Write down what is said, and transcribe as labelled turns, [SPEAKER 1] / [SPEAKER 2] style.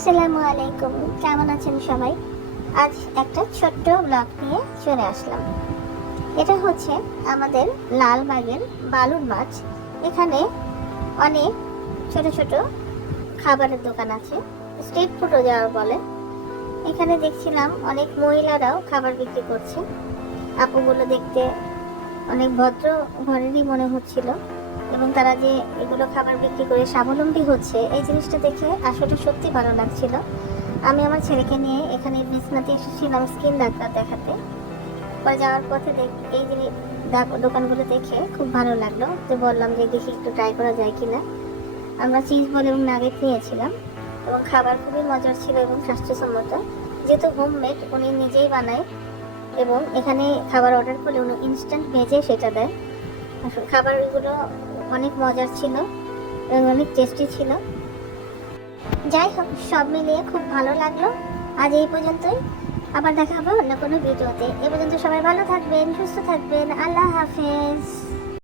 [SPEAKER 1] আসসালামু আলাইকুম। কেমন আছেন সবাই? আজ একটা ছোট্ট ব্লগ নিয়ে চলে আসলাম। এটা হচ্ছে আমাদের লালবাগের বালুর মাছ। এখানে অনেক ছোট ছোট খাবারের দোকান আছে, স্ট্রিট ফুডও যাওয়ার বলে। এখানে দেখছিলাম অনেক মহিলারাও খাবার বিক্রি করছে। আপুগুলো দেখতে অনেক ভদ্র ঘরেরই মনে হচ্ছিল। এবং তারা যে এগুলো খাবার বিক্রি করে স্বাবলম্বী হচ্ছে, এই জিনিসটা দেখে আসলে সত্যি ভালো লাগছিল। আমি আমার ছেলেকে নিয়ে এখানে বিছনাতে এসেছিলাম স্কিন ডাক্তার দেখাতে। পরে যাওয়ার পথে দেখ, এই দা- দোকানগুলো দেখে খুব ভালো লাগল। তো বললাম যে দেখি একটু ট্রাই করা যায় কি না আমরা চিজ বল এবং নাগেট নিয়েছিলাম এবং খাবার খুবই মজার ছিল এবং স্বাস্থ্যসম্মত। যেহেতু হোমমেড উনি নিজেই বানায় এবং এখানে খাবার অর্ডার করলে উনি ইনস্ট্যান্ট ভেজে সেটা দেয়। আসলে খাবারগুলো অনেক মজার ছিল এবং অনেক টেস্টি ছিল। যাই হোক, সব মিলিয়ে খুব ভালো লাগল। আজ এই পর্যন্তই। আবার দেখা হবে অন্য কোনো ভিডিওতে। এ পর্যন্ত সবাই ভালো থাকবেন, সুস্থ থাকবেন। আল্লাহ হাফেজ।